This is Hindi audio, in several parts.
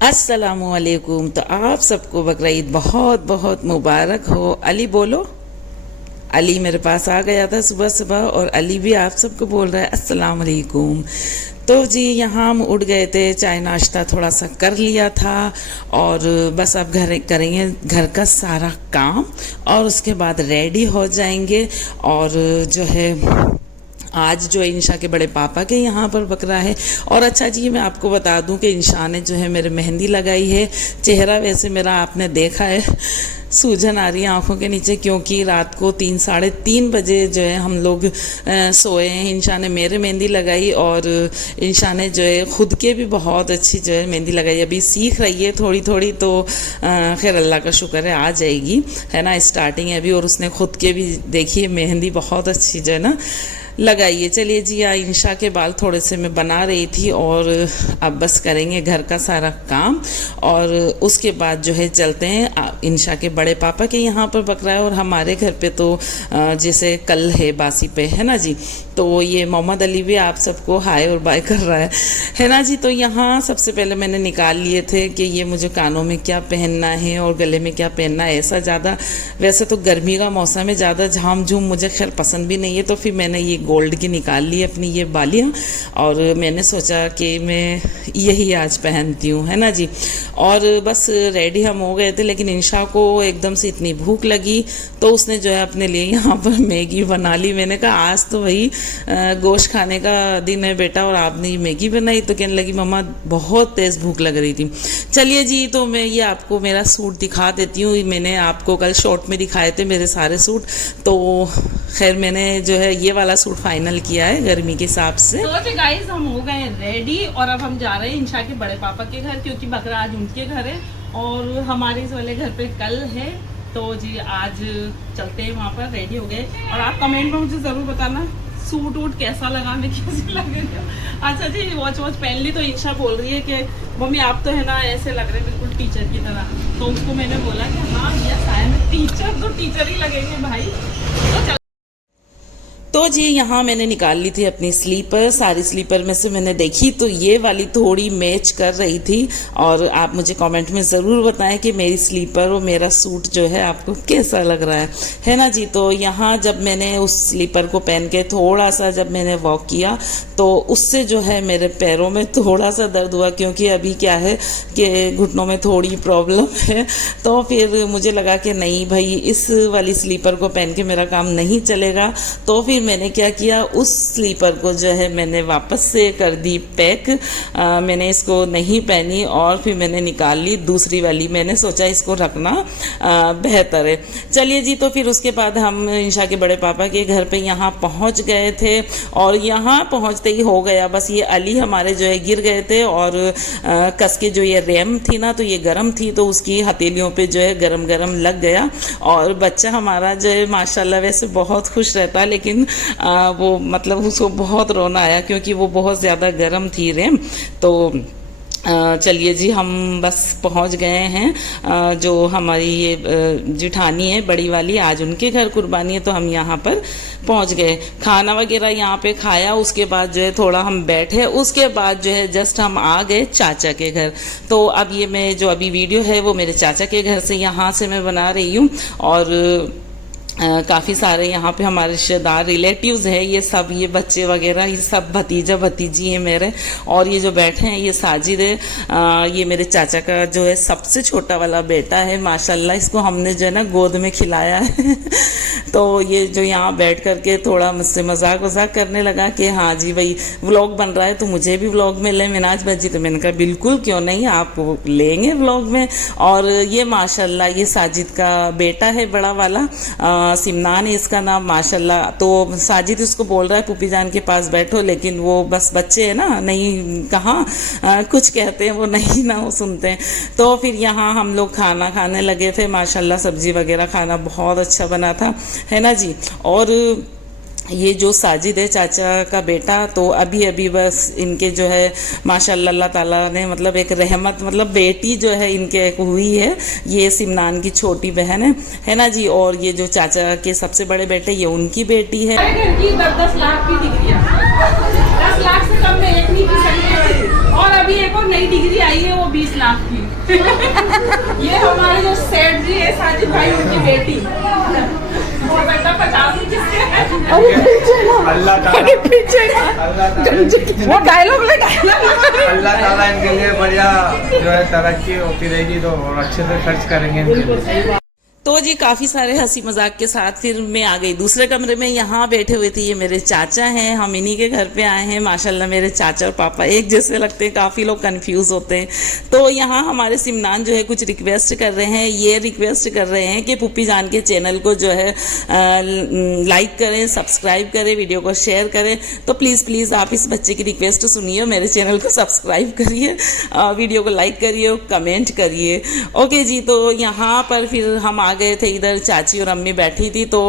अस्सलामुअलैकुम। तो आप सबको बकरा ईद बहुत बहुत मुबारक हो। अली बोलो। अली मेरे पास आ गया था सुबह सुबह और अली भी आप सबको बोल रहा है अस्सलाम वालेकुम। तो जी यहाँ हम उठ गए थे, चाय नाश्ता थोड़ा सा कर लिया था और बस अब घर करेंगे घर का सारा काम और उसके बाद रेडी हो जाएंगे। और जो है आज जो है इंशा के बड़े पापा के यहाँ पर बकरा है। और अच्छा जी मैं आपको बता दूं कि इंशा ने जो है मेरे मेहंदी लगाई है। चेहरा वैसे मेरा आपने देखा है, सूजन आ रही है आंखों के नीचे, क्योंकि रात को 3 साढ़े 3 बजे जो है हम लोग सोए हैं। इंशा ने मेरे मेहंदी लगाई और इंशा ने जो है खुद के भी बहुत अच्छी जो है मेहंदी लगाई। अभी सीख रही है थोड़ी थोड़ी, तो खैर अल्लाह का शुक्र है आ जाएगी, है ना। स्टार्टिंग है अभी और उसने खुद के भी देखिए मेहंदी बहुत अच्छी जो है ना लगाइए। चलिए जी इंशा के बाल थोड़े से मैं बना रही थी और अब बस करेंगे घर का सारा काम और उसके बाद जो है चलते हैं इंशा के बड़े पापा के यहाँ पर बकरा है। और हमारे घर पे तो जैसे कल है बासी पे, है ना जी। तो ये मोहम्मद अली भी आप सबको हाय और बाय कर रहा है ना जी। तो यहाँ सबसे पहले मैंने निकाल लिए थे कि ये मुझे कानों में क्या पहनना है और गले में क्या पहनना है। ऐसा ज़्यादा वैसे तो गर्मी का मौसम है, ज़्यादा झाम झूम मुझे खैर पसंद भी नहीं है, तो फिर मैंने ये गोल्ड की निकाल ली अपनी ये बालियाँ और मैंने सोचा कि मैं यही आज पहनती हूँ, है ना जी। और बस रेडी हम हो गए थे, लेकिन इंशा को एकदम से इतनी भूख लगी तो उसने जो है अपने लिए यहाँ पर मैगी बना ली। मैंने कहा आज तो वही गोश्त खाने का दिन है बेटा और आपने ये मैगी बनाई। तो कहने लगी मम्मा बहुत तेज़ भूख लग रही थी। चलिए जी तो मैं ये आपको मेरा सूट दिखा देती हूँ। मैंने आपको कल शॉर्ट में दिखाए थे मेरे सारे सूट, तो खैर मैंने जो है ये वाला सूट फाइनल किया है गर्मी के हिसाब से। तो गाइस हम हो गए रेडी और अब हम जा रहे हैं इंशा के बड़े पापा के घर, क्योंकि बकरा आज उनके घर है और हमारे इस वाले घर पे कल है। तो जी आज चलते हैं वहाँ पर, रेडी हो गए। और आप कमेंट में मुझे जरूर बताना सूट वूट कैसा लगा, मैं कैसे लगेगा। अच्छा जी वॉच पहन ली तो इंशा बोल रही है कि मम्मी आप तो है ना ऐसे लग रहे हैं बिल्कुल टीचर की तरह। तो उसको मैंने बोला कि हाँ यस आई एम टीचर, तो टीचर ही लगेंगे भाई। तो जी यहाँ मैंने निकाल ली थी अपनी स्लीपर। सारी स्लीपर में से मैंने देखी तो ये वाली थोड़ी मैच कर रही थी। और आप मुझे कमेंट में ज़रूर बताएं कि मेरी स्लीपर और मेरा सूट जो है आपको कैसा लग रहा है ना जी। तो यहाँ जब मैंने उस स्लीपर को पहन के थोड़ा सा जब मैंने वॉक किया तो उससे जो है मेरे पैरों में थोड़ा सा दर्द हुआ, क्योंकि अभी क्या है कि घुटनों में थोड़ी प्रॉब्लम है। तो फिर मुझे लगा कि नहीं भाई इस वाली स्लीपर को पहन के मेरा काम नहीं चलेगा। तो फिर मैंने क्या किया, उस स्लीपर को जो है मैंने वापस से कर दी पैक। मैंने इसको नहीं पहनी और फिर मैंने निकाल ली दूसरी वाली। मैंने सोचा इसको रखना बेहतर है। चलिए जी तो फिर उसके बाद हम इंशा के बड़े पापा के घर पे यहाँ पहुँच गए थे और यहाँ पहुँचते ही हो गया बस ये अली हमारे जो है गिर गए थे और कस के जो ये रैम थी ना तो ये गर्म थी तो उसकी हथेलियों पे जो है गरम गरम लग गया। और बच्चा हमारा जो है माशाल्लाह वैसे बहुत खुश रहता है, लेकिन वो मतलब उसको बहुत रोना आया क्योंकि वो बहुत ज़्यादा गर्म थी रैम। तो चलिए जी हम बस पहुंच गए हैं। जो हमारी ये जिठानी है बड़ी वाली, आज उनके घर कुर्बानी है तो हम यहाँ पर पहुंच गए। खाना वगैरह यहाँ पे खाया, उसके बाद जो है थोड़ा हम बैठे, उसके बाद जो है जस्ट हम आ गए चाचा के घर। तो अब ये मैं जो अभी वीडियो है वो मेरे चाचा के घर से यहाँ से मैं बना रही हूँ। और काफ़ी सारे यहाँ पे हमारे रिश्तेदार रिलेटिव्स हैं, ये सब ये बच्चे वगैरह ये सब भतीजा भतीजी हैं मेरे। और ये जो बैठे हैं ये साजिद है, ये मेरे चाचा का जो है सबसे छोटा वाला बेटा है माशाल्लाह। इसको हमने जो है ना गोद में खिलाया है तो ये जो यहाँ बैठ करके थोड़ा मुझसे मजाक वजाक करने लगा कि हाँ जी भाई व्लॉग बन रहा है तो मुझे भी व्लॉग में ले मिनाज बजी। तो मैंने कहा बिल्कुल क्यों नहीं, आप लेंगे व्लॉग में। और ये माशाल्लाह ये साजिद का बेटा है बड़ा वाला, सिमनान है इसका नाम माशाल्लाह। तो साजिद उसको बोल रहा है पुपी जान के पास बैठो, लेकिन वो बस बच्चे हैं ना, नहीं कहाँ कुछ कहते हैं वो नहीं ना वो सुनते हैं। तो फिर यहाँ हम लोग खाना खाने लगे थे माशाल्लाह, सब्जी वगैरह खाना बहुत अच्छा बना था, है ना जी। और ये जो साजिद है चाचा का बेटा, तो अभी अभी बस इनके जो है माशाल्लाह अल्लाह ताला ने मतलब एक रहमत मतलब बेटी जो है इनके हुई है। ये सिमनान की छोटी बहन है ना जी। और ये जो चाचा के सबसे बड़े बेटे ये उनकी बेटी है। 10 लाख की डिग्री 10 लाख से कम में एक नहीं की सकती। और अभी एक और नई डिग्री आई है, वो 20 लाख की। ये हमारे जो सेठ जी है साजिद भाई, उनकी बेटी। हो सकता 50 किसके है। अल्लाह ताला वो डायलॉग अल्लाह ताला इनके लिए बढ़िया जो है तरक्की होती रहेगी, तो और अच्छे से खर्च करेंगे इनके लिए। तो जी काफ़ी सारे हंसी मजाक के साथ फिर मैं आ गई दूसरे कमरे में। यहाँ बैठे हुए थे ये मेरे चाचा हैं, हम इन्हीं के घर पे आए हैं। माशाल्लाह मेरे चाचा और पापा एक जैसे लगते हैं, काफ़ी लोग कंफ्यूज होते हैं। तो यहाँ हमारे सिमनान जो है कुछ रिक्वेस्ट कर रहे हैं। ये रिक्वेस्ट कर रहे हैं कि पुप्पी जान के चैनल को जो है लाइक करें, सब्सक्राइब करें, वीडियो को शेयर करें। तो प्लीज़ आप इस बच्चे की रिक्वेस्ट सुनिए, मेरे चैनल को सब्सक्राइब करिए, वीडियो को लाइक करिए, कमेंट करिए। ओके जी, तो यहाँ पर फिर हम आ गए थे। इधर चाची और अम्मी बैठी थी, तो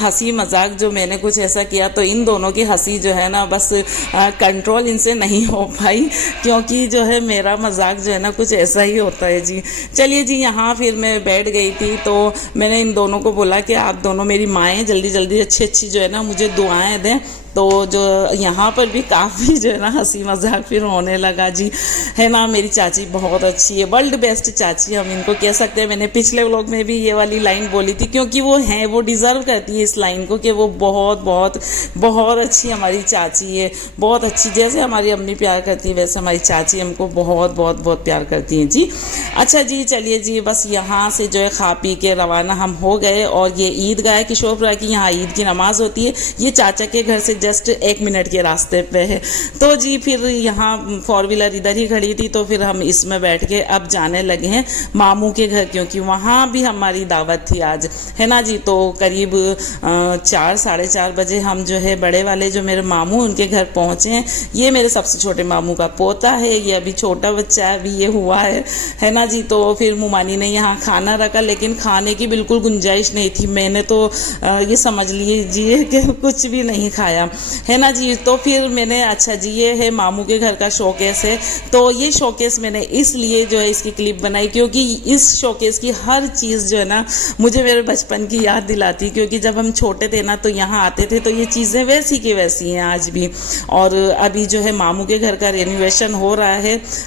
हंसी मजाक जो मैंने कुछ ऐसा किया, तो इन दोनों की हंसी जो है ना बस कंट्रोल इनसे नहीं हो पाई, क्योंकि जो है मेरा मजाक जो है ना कुछ ऐसा ही होता है जी। चलिए जी, यहाँ फिर मैं बैठ गई थी, तो मैंने इन दोनों को बोला कि आप दोनों मेरी माएँ, जल्दी जल्दी अच्छी जो है ना मुझे दुआएं दें। तो जो यहाँ पर भी काफ़ी जो है ना हंसी मजाक फिर होने लगा जी, है ना। मेरी चाची बहुत अच्छी है, वर्ल्ड बेस्ट चाची हम इनको कह सकते हैं। मैंने पिछले व्लॉग में भी ये वाली लाइन बोली थी, क्योंकि वो हैं, वो डिज़र्व करती है इस लाइन को, कि वो बहुत बहुत बहुत अच्छी हमारी चाची है, बहुत अच्छी। जैसे हमारी अम्मी प्यार करती है, वैसे हमारी चाची हमको बहुत बहुत बहुत प्यार करती हैं जी। अच्छा जी, चलिए जी, बस यहाँ से जो है खा पी के रवाना हम हो गए। और ये ईदगाह है किशोरपुरा की, यहाँ ईद की नमाज़ होती है। ये चाचा के घर से जस्ट 1 मिनट के रास्ते पे है। तो जी फिर यहाँ 4 व्हीलर इधर ही खड़ी थी, तो फिर हम इसमें बैठ के अब जाने लगे हैं मामू के घर, क्योंकि वहाँ भी हमारी दावत थी आज, है ना जी। तो करीब 4 साढ़े 4 बजे हम जो है बड़े वाले जो मेरे मामू उनके घर पहुँचे हैं। ये मेरे सबसे छोटे मामू का पोता है, ये अभी छोटा बच्चा है, अभी ये हुआ है ना जी। तो फिर मुमानी ने यहाँ खाना रखा, लेकिन खाने की बिल्कुल गुंजाइश नहीं थी। मैंने तो ये समझ लीजिए कि कुछ भी नहीं खाया, है ना जी। तो फिर मैंने, अच्छा जी ये है मामू के घर का शोकेस है। तो ये शोकेस मैंने इसलिए जो है इसकी क्लिप बनाई, क्योंकि इस शोकेस की हर चीज़ जो है ना मुझे मेरे बचपन की याद दिलाती, क्योंकि जब हम छोटे थे ना तो यहाँ आते थे, तो ये चीज़ें वैसी की वैसी हैं आज भी। और अभी जो है मामू के घर का रेनोवेशन हो रहा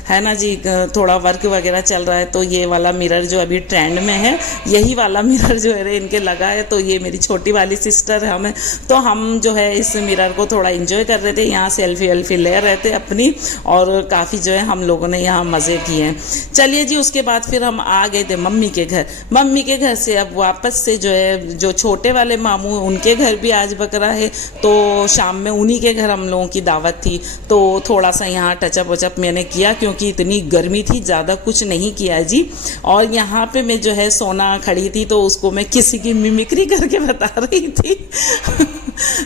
है ना जी, थोड़ा वर्क वगैरह चल रहा है। तो ये वाला मिरर जो अभी ट्रेंड में है, यही वाला मिरर जो है इनके लगा है। तो ये मेरी छोटी वाली सिस्टर है, हमें तो हम जो है इस मिरर को थोड़ा एंजॉय कर रहे थे, यहाँ सेल्फी ले रहे थे अपनी, और काफ़ी जो है हम लोगों ने यहाँ मज़े किए हैं। चलिए जी, उसके बाद फिर हम आ गए थे मम्मी के घर। मम्मी के घर से अब वापस से जो है जो छोटे वाले मामू उनके घर भी आज बकरा है, तो शाम में उन्हीं के घर हम लोगों की दावत थी। तो थोड़ा सा यहाँ टचअप वचअप मैंने किया, क्योंकि इतनी गर्मी थी, ज़्यादा कुछ नहीं किया जी। और यहाँ पे मैं जो है सोना खड़ी थी, तो उसको मैं किसी की मिमिक्री करके बता रही थी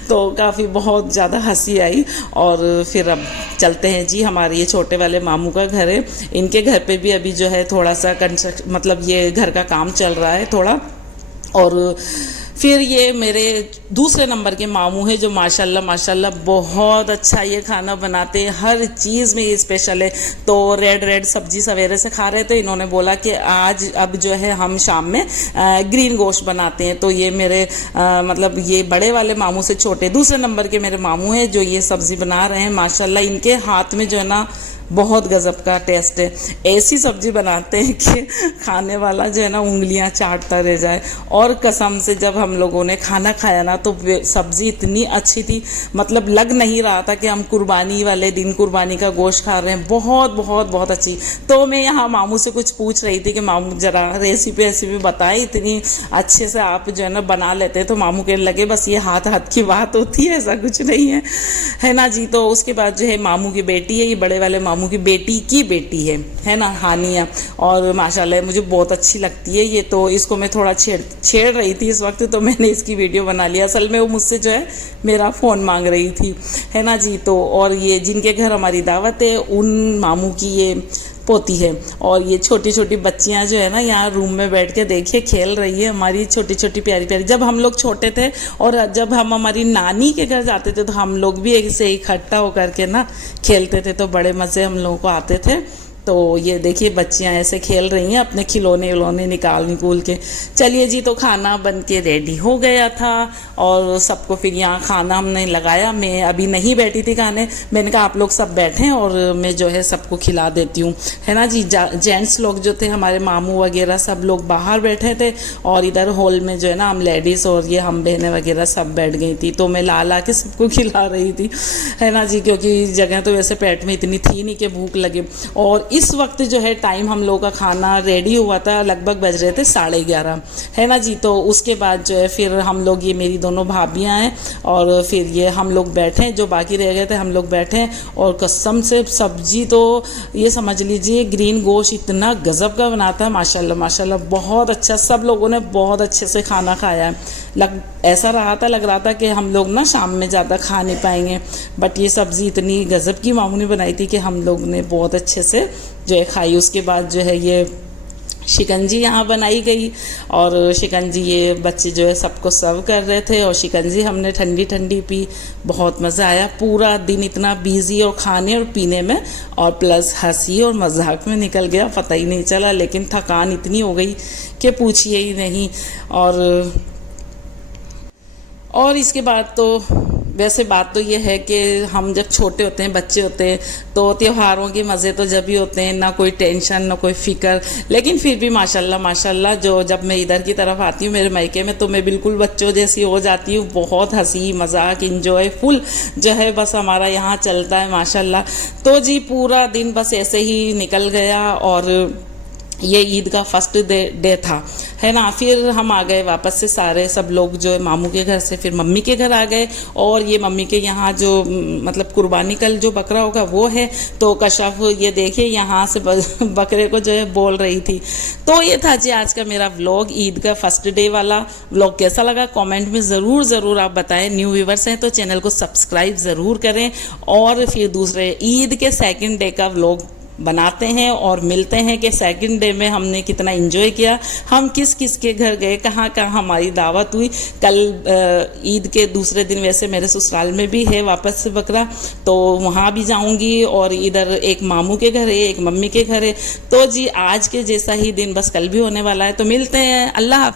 तो काफ़ी बहुत ज़्यादा हंसी आई। और फिर अब चलते हैं जी, हमारे ये छोटे वाले मामू का घर है, इनके घर पे भी अभी जो है थोड़ा सा कंस्ट्रक्शन, मतलब ये घर का काम चल रहा है थोड़ा। और फिर ये मेरे दूसरे नंबर के मामू हैं, जो माशाल्लाह बहुत अच्छा ये खाना बनाते हैं, हर चीज़ में ये स्पेशल है। तो रेड सब्जी सवेरे से खा रहे थे, इन्होंने बोला कि आज अब जो है हम शाम में ग्रीन गोश्त बनाते हैं। तो ये मेरे मतलब ये बड़े वाले मामू से छोटे दूसरे नंबर के मेरे मामू हैं, जो ये सब्ज़ी बना रहे हैं। माशाल्लाह इनके हाथ में जो है ना बहुत गज़ब का टेस्ट है, ऐसी सब्ज़ी बनाते हैं कि खाने वाला जो है ना उंगलियां चाटता रह जाए। और कसम से जब हम लोगों ने खाना खाया ना, तो सब्ज़ी इतनी अच्छी थी, मतलब लग नहीं रहा था कि हम कुर्बानी वाले दिन कुर्बानी का गोश्त खा रहे हैं। बहुत बहुत बहुत अच्छी। तो मैं यहाँ मामू से कुछ पूछ रही थी कि मामू ज़रा रेसिपी बताएं, इतनी अच्छे से आप जो है ना बना लेते हैं। तो मामू कहने लगे बस ये हाथ की बात होती है, ऐसा कुछ नहीं है ना जी। तो उसके बाद जो है मामू की बेटी है, ये बड़े वाले मामू की बेटी है ना, हानिया। और माशाल्लाह मुझे बहुत अच्छी लगती है ये। तो इसको मैं थोड़ा छेड़ रही थी इस वक्त, तो मैंने इसकी वीडियो बना लिया। असल में वो मुझसे जो है मेरा फ़ोन मांग रही थी, है ना जी। तो और ये जिनके घर हमारी दावत है, उन मामू की ये पोती है। और ये छोटी छोटी बच्चियां जो है ना यहाँ रूम में बैठ के देखिए खेल रही है, हमारी छोटी छोटी प्यारी प्यारी। जब हम लोग छोटे थे और जब हम हमारी नानी के घर जाते थे, तो हम लोग भी ऐसे इकट्ठा होकर के ना खेलते थे, तो बड़े मज़े हम लोगों को आते थे। तो ये देखिए बच्चियां ऐसे खेल रही हैं अपने खिलौने विलौने निकाल के। चलिए जी, तो खाना बन के रेडी हो गया था और सबको फिर यहाँ खाना हमने लगाया। मैं अभी नहीं बैठी थी खाने, मैंने कहा आप लोग सब बैठें और मैं जो है सबको खिला देती हूँ, है ना जी। जेंट्स लोग जो थे हमारे मामू वगैरह सब लोग बाहर बैठे थे और इधर हॉल में जो है ना हम लेडीज़ और ये हम बहनें वगैरह सब बैठ गई थी। तो मैं ला के सबको खिला रही थी, है ना जी, क्योंकि जगह तो वैसे पेट में इतनी थी नहीं कि भूख लगे। और इस वक्त जो है टाइम हम लोग का खाना रेडी हुआ था, लगभग बज रहे थे 11:30, है ना जी। तो उसके बाद जो है फिर हम लोग, ये मेरी दोनों भाभियाँ हैं और फिर ये हम लोग बैठे, जो बाकी रह गए थे हम लोग बैठे। और कसम से सब्जी तो ये समझ लीजिए ग्रीन गोश्त इतना गजब का बनाता है, माशाल्लाह माशाल्लाह, बहुत अच्छा। सब लोगों ने बहुत अच्छे से खाना खाया है। ऐसा लग रहा था कि हम लोग ना शाम में ज़्यादा खा नहीं पाएंगे, बट ये सब्ज़ी इतनी गजब की मामू ने बनाई थी कि हम लोग ने बहुत अच्छे से जो है खाई। उसके बाद जो है ये शिकंजी यहाँ बनाई गई और शिकंजी ये बच्चे जो है सबको सर्व कर रहे थे और शिकंजी हमने ठंडी ठंडी पी। बहुत मज़ा आया, पूरा दिन इतना बिजी और खाने और पीने में और प्लस हंसी और मजाक में निकल गया, पता ही नहीं चला। लेकिन थकान इतनी हो गई कि पूछिए ही नहीं। और इसके बाद तो वैसे बात तो ये है कि हम जब छोटे होते हैं, बच्चे होते हैं, तो त्योहारों के मज़े तो जब ही होते हैं, ना कोई टेंशन ना कोई फ़िक्र। लेकिन फिर भी माशाल्लाह माशाल्लाह जो जब मैं इधर की तरफ आती हूँ मेरे मायके में, तो मैं बिल्कुल बच्चों जैसी हो जाती हूँ। बहुत हंसी मजाक इंजॉय फुल जो है बस हमारा यहाँ चलता है माशाल्लाह। तो जी पूरा दिन बस ऐसे ही निकल गया और ये ईद का फर्स्ट डे था, है ना। फिर हम आ गए वापस से, सारे सब लोग जो है मामू के घर से फिर मम्मी के घर आ गए। और ये मम्मी के यहाँ जो मतलब कुर्बानी कल जो बकरा होगा वो है, तो कशफ ये देखिए यहाँ से बकरे को जो है बोल रही थी। तो ये था जी आज का मेरा व्लॉग, ईद का फर्स्ट डे वाला व्लॉग। कैसा लगा कमेंट में ज़रूर आप बताएं। न्यू व्यूवर्स हैं तो चैनल को सब्सक्राइब ज़रूर करें और फिर दूसरे ईद के सेकेंड डे का व्लॉग बनाते हैं और मिलते हैं कि सेकंड डे में हमने कितना एंजॉय किया, हम किस किस के घर गए, कहाँ कहाँ हमारी दावत हुई। कल ईद के दूसरे दिन वैसे मेरे ससुराल में भी है वापस से बकरा, तो वहाँ भी जाऊँगी। और इधर एक मामू के घर है, एक मम्मी के घर है। तो जी आज के जैसा ही दिन बस कल भी होने वाला है। तो मिलते हैं, अल्लाह हाफ़िज़।